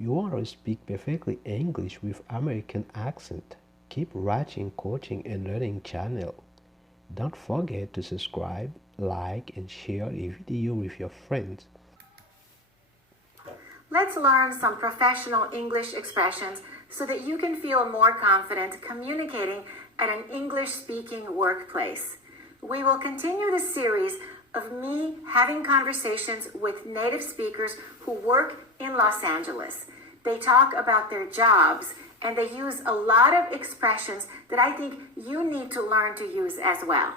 You want to speak perfectly English with American accent. Keep watching coaching and learning channel. Don't forget to subscribe, like, and share the video with your friends. Let's learn some professional English expressions so that you can feel more confident communicating at an English-speaking workplace. We will continue the series of me having conversations with native speakers who work in Los Angeles. They talk about their jobs and they use a lot of expressions that I think you need to learn to use as well.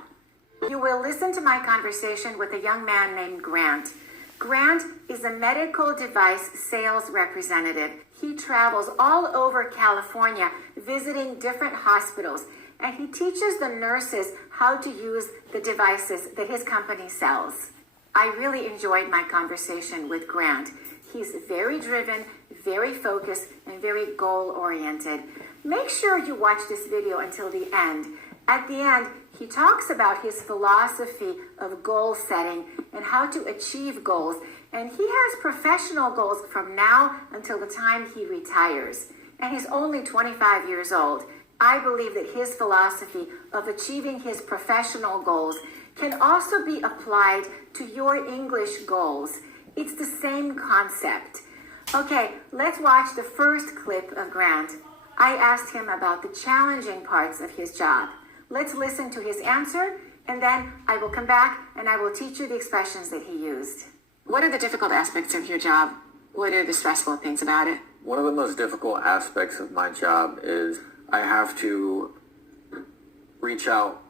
You will listen to my conversation with a young man named Grant. Grant is a medical device sales representative. He travels all over California visiting different hospitals, and he teaches the nurses how to use the devices that his company sells. I really enjoyed my conversation with Grant. He's very driven, very focused, and very goal-oriented. Make sure you watch this video until the end. At the end, he talks about his philosophy of goal setting and how to achieve goals. And he has professional goals from now until the time he retires. And he's only 25 years old. I believe that his philosophy of achieving his professional goals can also be applied to your English goals. It's the same concept. Okay, let's watch the first clip of Grant. I asked him about the challenging parts of his job. Let's listen to his answer, and then I will come back and I will teach you the expressions that he used. What are the difficult aspects of your job? What are the stressful things about it? One of the most difficult aspects of my job is I have to reach out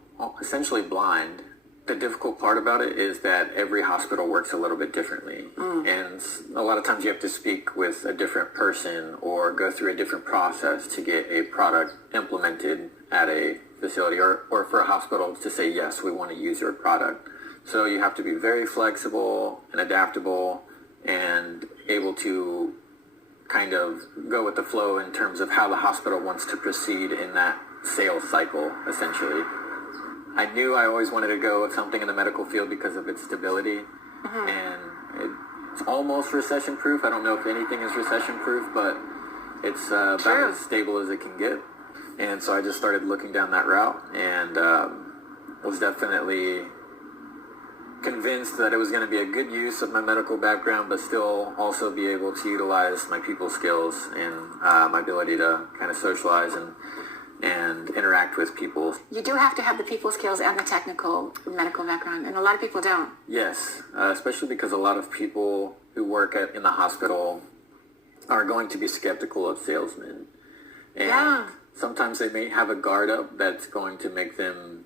essentially blind. The difficult part about it is that every hospital works a little bit differently. And a lot of times you have to speak with a different person or go through a different process to get a product implemented at a facility or for a hospital to say, yes, we want to use your product. So you have to be very flexible and adaptable and able to kind of go with the flow in terms of how the hospital wants to proceed in that sales cycle, essentially. I knew I always wanted to go with something in the medical field because of its stability, and it's almost recession-proof. I don't know if anything is recession-proof, but it's about as stable as it can get. And so I just started looking down that route and was definitely convinced that it was going to be a good use of my medical background, but still also be able to utilize my people skills and my ability to kind of socialize and interact with people. You do have to have the people skills and the technical medical background, and a lot of people don't. Yes, especially because a lot of people who work in the hospital are going to be skeptical of salesmen. And sometimes they may have a guard up that's going to make them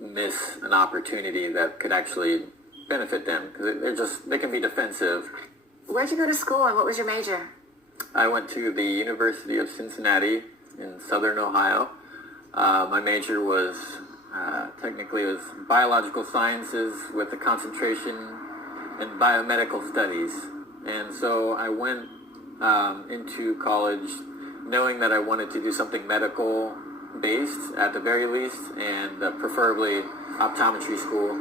miss an opportunity that could actually benefit them because they can be defensive. Where'd you go to school and what was your major? I went to the University of Cincinnati in Southern Ohio. My major was technically was biological sciences with a concentration in biomedical studies. And so I went into college knowing that I wanted to do something medical based at the very least, and preferably optometry school.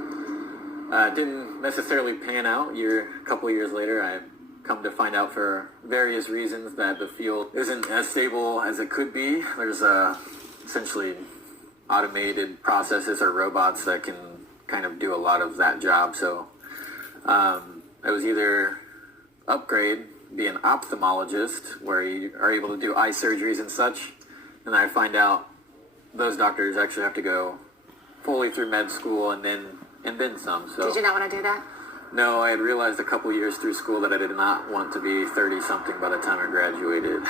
Didn't necessarily pan out. A couple of years later, I come to find out for various reasons that the field isn't as stable as it could be. There's essentially automated processes or robots that can kind of do a lot of that job. So I was either upgrade, be an ophthalmologist where you are able to do eye surgeries and such, and I find out those doctors actually have to go fully through med school and then some. So did you not want to do that? No, I had realized a couple years through school that I did not want to be 30-something by the time I graduated.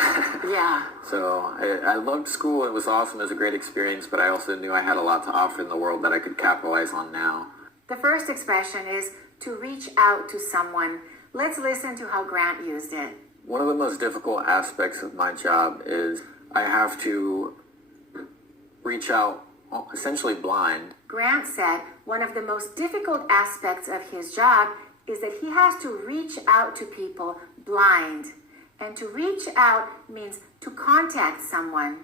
Yeah. So I loved school. It was awesome. It was a great experience, but I also knew I had a lot to offer in the world that I could capitalize on now. The first expression is to reach out to someone. Let's listen to how Grant used it. One of the most difficult aspects of my job is I have to reach out essentially blind. Grant said one of the most difficult aspects of his job is that he has to reach out to people blind. And to reach out means to contact someone,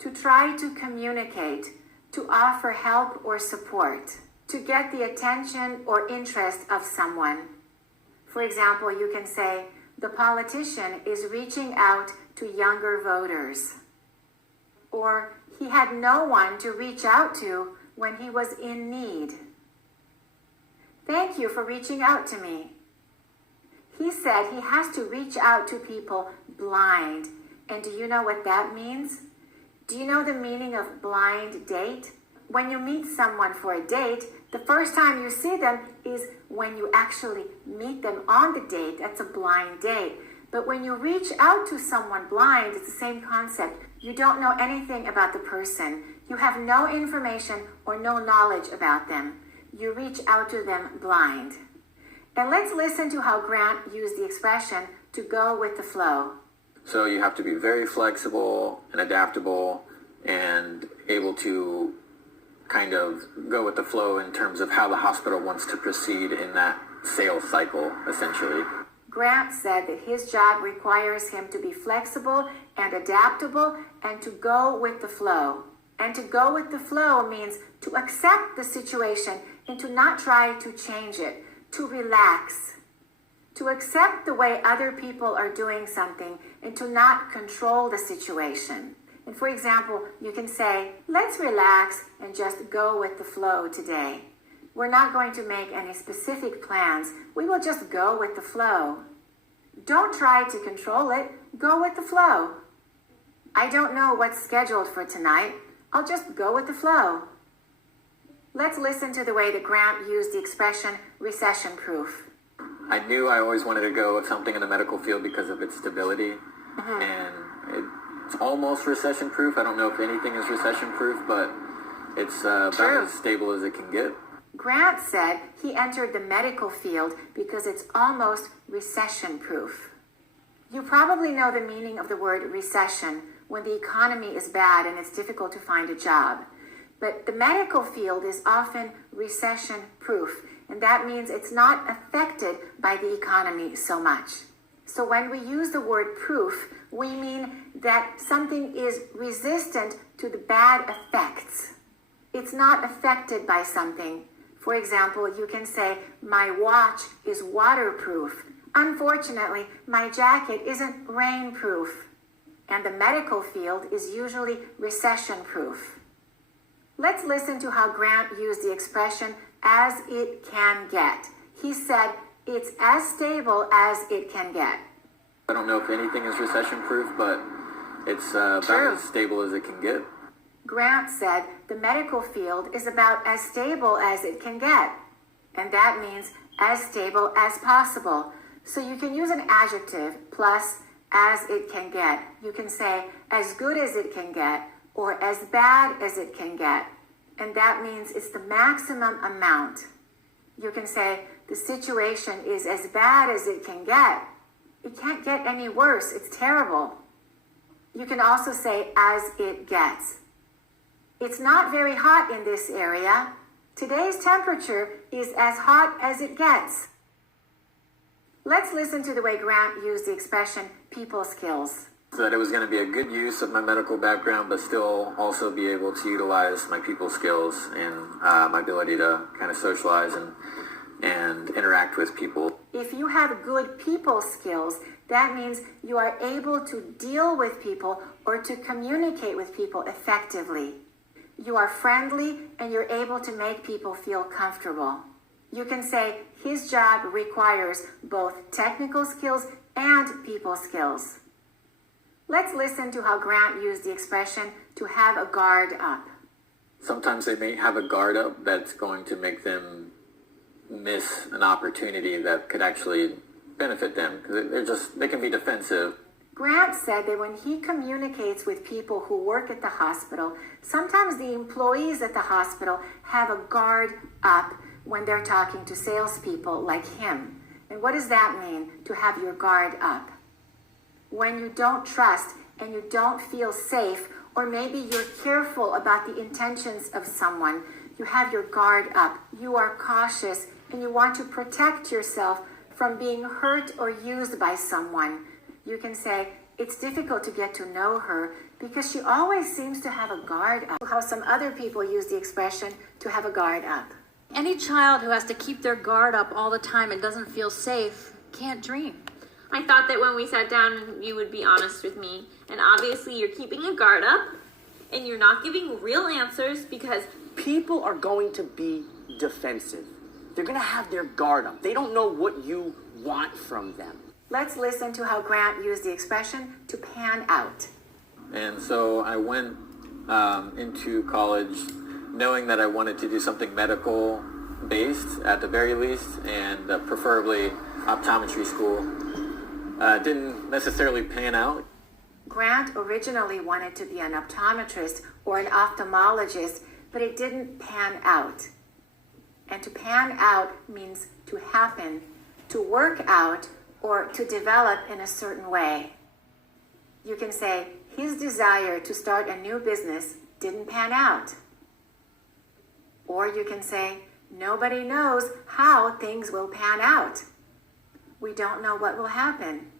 to try to communicate, to offer help or support, to get the attention or interest of someone. For example, you can say, The politician is reaching out to younger voters. Or he had no one to reach out to when he was in need. Thank you for reaching out to me. He said he has to reach out to people blind. And do you know what that means? Do you know the meaning of blind date? When you meet someone for a date, the first time you see them is when you actually meet them on the date. That's a blind date. But when you reach out to someone blind, it's the same concept. You don't know anything about the person. You have no information or no knowledge about them. You reach out to them blind. And let's listen to how Grant used the expression to go with the flow. So you have to be very flexible and adaptable and able to kind of go with the flow in terms of how the hospital wants to proceed in that sales cycle, essentially. Grant said that his job requires him to be flexible and adaptable and to go with the flow. And to go with the flow means to accept the situation and to not try to change it, to relax, to accept the way other people are doing something and to not control the situation. And for example, you can say, let's relax and just go with the flow today. We're not going to make any specific plans. We will just go with the flow. Don't try to control it. Go with the flow. I don't know what's scheduled for tonight. I'll just go with the flow. Let's listen to the way that Grant used the expression recession proof. I knew I always wanted to go with something in the medical field because of its stability. And it's almost recession proof. I don't know if anything is recession proof, but it's about as stable as it can get. Grant said he entered the medical field because it's almost recession proof. You probably know the meaning of the word recession when the economy is bad and it's difficult to find a job. But the medical field is often recession proof, and that means it's not affected by the economy so much. So when we use the word proof, we mean that something is resistant to the bad effects. It's not affected by something. For example, you can say, my watch is waterproof. Unfortunately, my jacket isn't rainproof. And the medical field is usually recession-proof. Let's listen to how Grant used the expression, as it can get. He said, it's as stable as it can get. I don't know if anything is recession-proof, but it's about as stable as it can get. Grant said the medical field is about as stable as it can get. And that means as stable as possible. So you can use an adjective plus as it can get. You can say as good as it can get or as bad as it can get. And that means it's the maximum amount. You can say the situation is as bad as it can get. It can't get any worse. It's terrible. You can also say as it gets. It's not very hot in this area. Today's temperature is as hot as it gets. Let's listen to the way Grant used the expression people skills. So that it was going to be a good use of my medical background, but still also be able to utilize my people skills and my ability to kind of socialize and interact with people. If you have good people skills, that means you are able to deal with people or to communicate with people effectively. You are friendly and you're able to make people feel comfortable. You can say his job requires both technical skills and people skills. Let's listen to how Grant used the expression to have a guard up. Sometimes they may have a guard up that's going to make them miss an opportunity that could actually benefit them because they can be defensive. Grant said that when he communicates with people who work at the hospital, sometimes the employees at the hospital have a guard up when they're talking to salespeople like him. And what does that mean, to have your guard up? When you don't trust and you don't feel safe, or maybe you're careful about the intentions of someone, you have your guard up. You are cautious and you want to protect yourself from being hurt or used by someone. You can say, it's difficult to get to know her because she always seems to have a guard up. How some other people use the expression to have a guard up. Any child who has to keep their guard up all the time and doesn't feel safe can't dream. I thought that when we sat down, you would be honest with me. And obviously, you're keeping a guard up, and you're not giving real answers because people are going to be defensive. They're going to have their guard up. They don't know what you want from them. Let's listen to how Grant used the expression to pan out. And so I went into college knowing that I wanted to do something medical based at the very least, and preferably optometry school. Didn't necessarily pan out. Grant originally wanted to be an optometrist or an ophthalmologist, but it didn't pan out. And to pan out means to happen, to work out, or to develop in a certain way. You can say, his desire to start a new business didn't pan out. Or you can say, nobody knows how things will pan out. We don't know what will happen.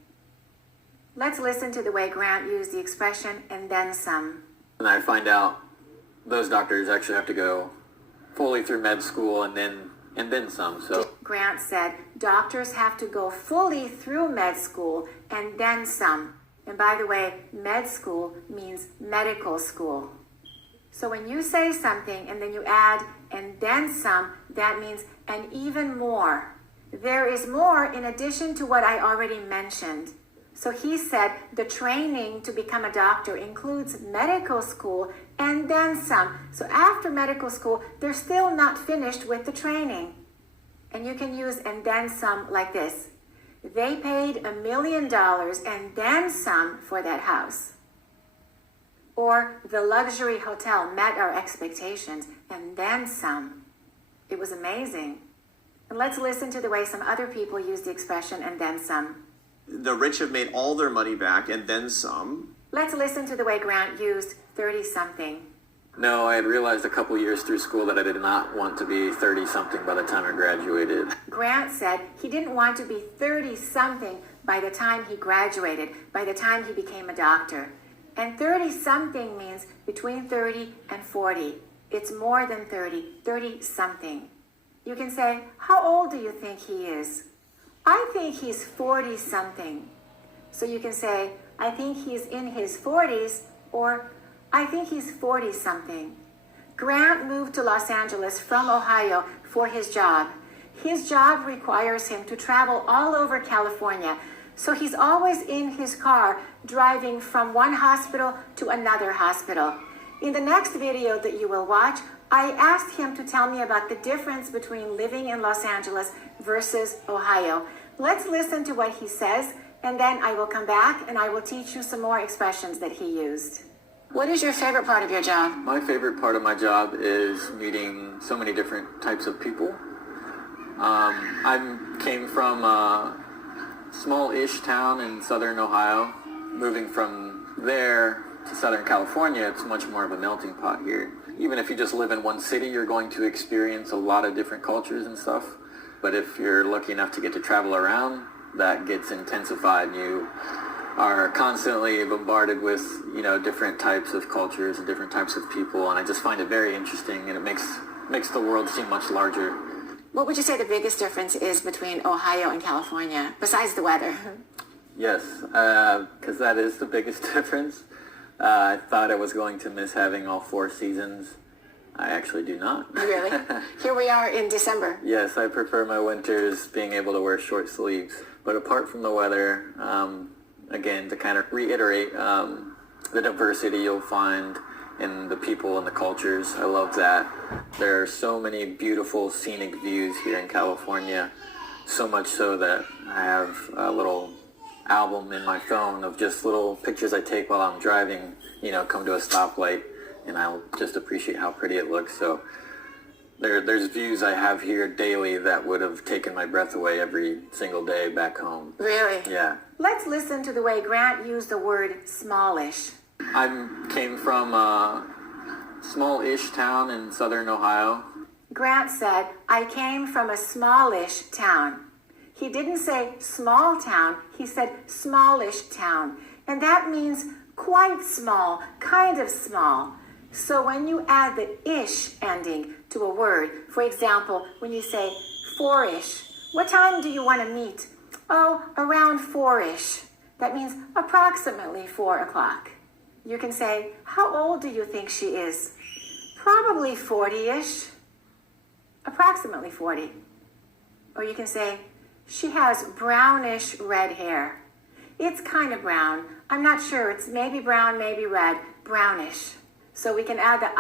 Let's listen to the way Grant used the expression, and then some. And I find out those doctors actually have to go fully through med school and then some. So Grant said, doctors have to go fully through med school and then some. And by the way, med school means medical school. So when you say something and then you add and then some, that means and even more. There is more in addition to what I already mentioned. So he said the training to become a doctor includes medical school and then some. So after medical school, they're still not finished with the training. And you can use and then some like this. They paid $1 million and then some for that house. Or the luxury hotel met our expectations and then some. It was amazing. And let's listen to the way some other people use the expression and then some. The rich have made all their money back and then some. Let's listen to the way Grant used 30-something. no, I had realized a couple years through school that I did not want to be 30-something by the time I graduated. Grant said he didn't want to be 30-something by the time he graduated, by the time he became a doctor. And 30-something means between 30 and 40. It's more than 30, 30-something. You can say, how old do you think he is? I think he's 40-something. So you can say, I think he's in his 40s, or I think he's 40-something. Grant moved to Los Angeles from Ohio for his job. His job requires him to travel all over California, so he's always in his car driving from one hospital to another hospital. In the next video that you will watch, I asked him to tell me about the difference between living in Los Angeles versus Ohio. Let's listen to what he says, and then I will come back and I will teach you some more expressions that he used. What is your favorite part of your job? My favorite part of my job is meeting so many different types of people. I came from a small-ish town in southern Ohio. Moving from there to Southern California, it's much more of a melting pot here. Even if you just live in one city, you're going to experience a lot of different cultures and stuff. But if you're lucky enough to get to travel around, that gets intensified. You are constantly bombarded with, different types of cultures and different types of people. And I just find it very interesting, and it makes the world seem much larger. What would you say the biggest difference is between Ohio and California, besides the weather? Yes, because that is the biggest difference. I thought I was going to miss having all 4 seasons. I actually do not. Really? Here we are in December. Yes, I prefer my winters being able to wear short sleeves. But apart from the weather, again, to kind of reiterate, the diversity you'll find in the people and the cultures, I love that. There are so many beautiful scenic views here in California, so much so that I have a little album in my phone of just little pictures I take while I'm driving, come to a stoplight, and I'll just appreciate how pretty it looks. So there's views I have here daily that would have taken my breath away every single day back home. Really? Yeah. Let's listen to the way Grant used the word smallish. I came from a small-ish town in southern Ohio. Grant said, I came from a smallish town. He didn't say small town, he said smallish town. And that means quite small, kind of small. So when you add the ish ending to a word, for example, when you say 4-ish, what time do you want to meet? Oh, around 4-ish. That means approximately 4 o'clock. You can say, how old do you think she is? Probably 40-ish. Approximately 40. Or you can say, she has brownish red hair. It's kind of brown. I'm not sure. It's maybe brown, maybe red. Brownish. So we can add the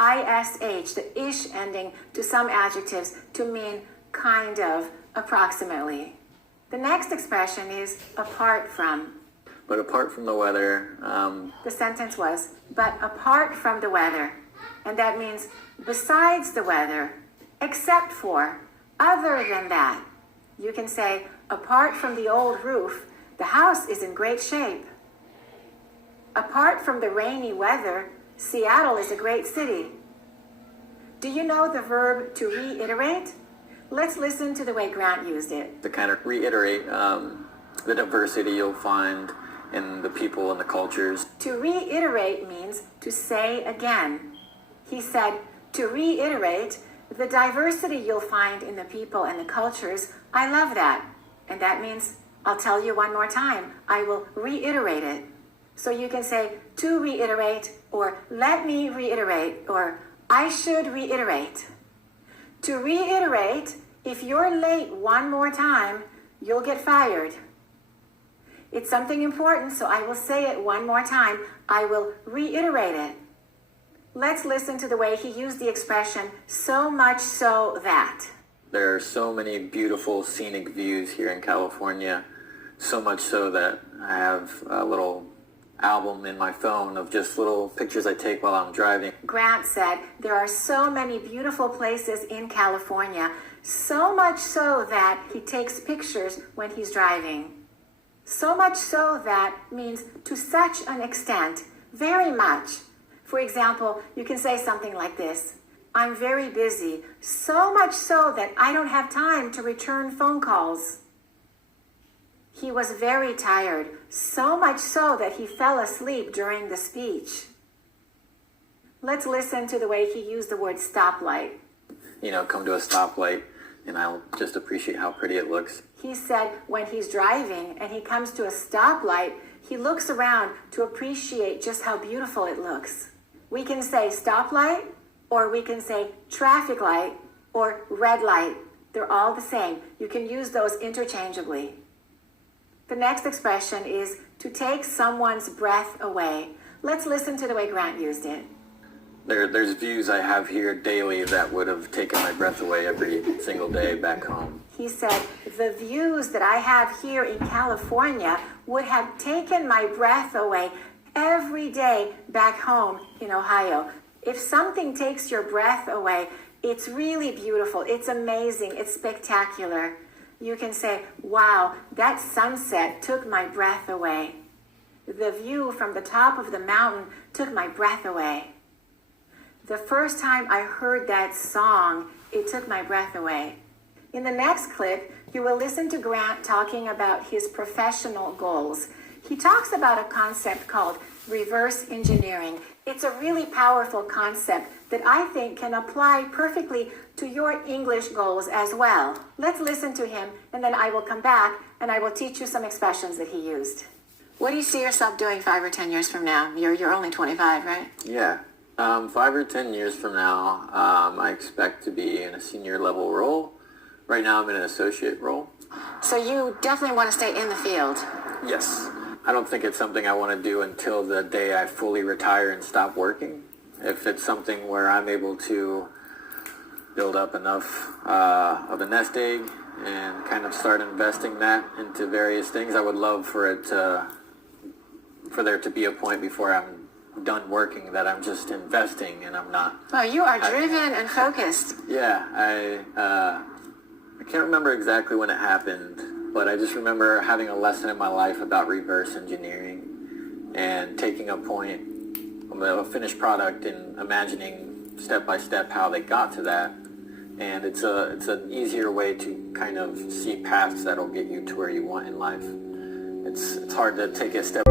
ish, the ish ending, to some adjectives to mean kind of, approximately. The next expression is apart from. But apart from the weather, The sentence was, but apart from the weather. And that means besides the weather, except for, other than that. You can say, apart from the old roof, the house is in great shape. Apart from the rainy weather, Seattle is a great city. Do you know the verb to reiterate? Let's listen to the way Grant used it. to kind of reiterate the diversity you'll find in the people and the cultures. To reiterate means to say again. He said, to reiterate the diversity you'll find in the people and the cultures. I love that. And that means I'll tell you one more time. I will reiterate it. So you can say to reiterate, or let me reiterate, or I should reiterate. To reiterate, if you're late one more time, you'll get fired. It's something important, so I will say it one more time. I will reiterate it. Let's listen to the way he used the expression, so much so that. There are so many beautiful scenic views here in California, so much so that I have a little album in my phone of just little pictures I take while I'm driving. Grant said, there are so many beautiful places in California, so much so that he takes pictures when he's driving. So much so that means to such an extent, very much. For example, you can say something like this. I'm very busy, so much so that I don't have time to return phone calls. He was very tired, so much so that he fell asleep during the speech. Let's listen to the way he used the word stoplight. Come to a stoplight and I'll just appreciate how pretty it looks. He said when he's driving and he comes to a stoplight, he looks around to appreciate just how beautiful it looks. We can say stoplight, or we can say traffic light, or red light. They're all the same. You can use those interchangeably. The next expression is to take someone's breath away. Let's listen to the way Grant used it. There's views I have here daily that would have taken my breath away every single day back home. He said, the views that I have here in California would have taken my breath away every day back home in Ohio. If something takes your breath away, it's really beautiful, it's amazing, it's spectacular. You can say, wow, that sunset took my breath away. The view from the top of the mountain took my breath away. The first time I heard that song, it took my breath away. In the next clip, you will listen to Grant talking about his professional goals. He talks about a concept called reverse engineering. It's a really powerful concept that I think can apply perfectly to your English goals as well. Let's listen to him, and then I will come back and I will teach you some expressions that he used. What do you see yourself doing 5 or 10 years from now? You're only 25, right? Yeah. 5 or 10 years from now, I expect to be in a senior level role. Right now, I'm in an associate role. So you definitely want to stay in the field. Yes. I don't think it's something I want to do until the day I fully retire and stop working. If it's something where I'm able to build up enough of a nest egg and kind of start investing that into various things, I would love for there to be a point before I'm done working that I'm just investing and I'm not. Oh, you are driven and focused. Yeah, I can't remember exactly when it happened, but I just remember having a lesson in my life about reverse engineering and taking a point of a finished product and imagining step by step how they got to that. And it's an easier way to kind of see paths that'll get you to where you want in life. It's hard to take a step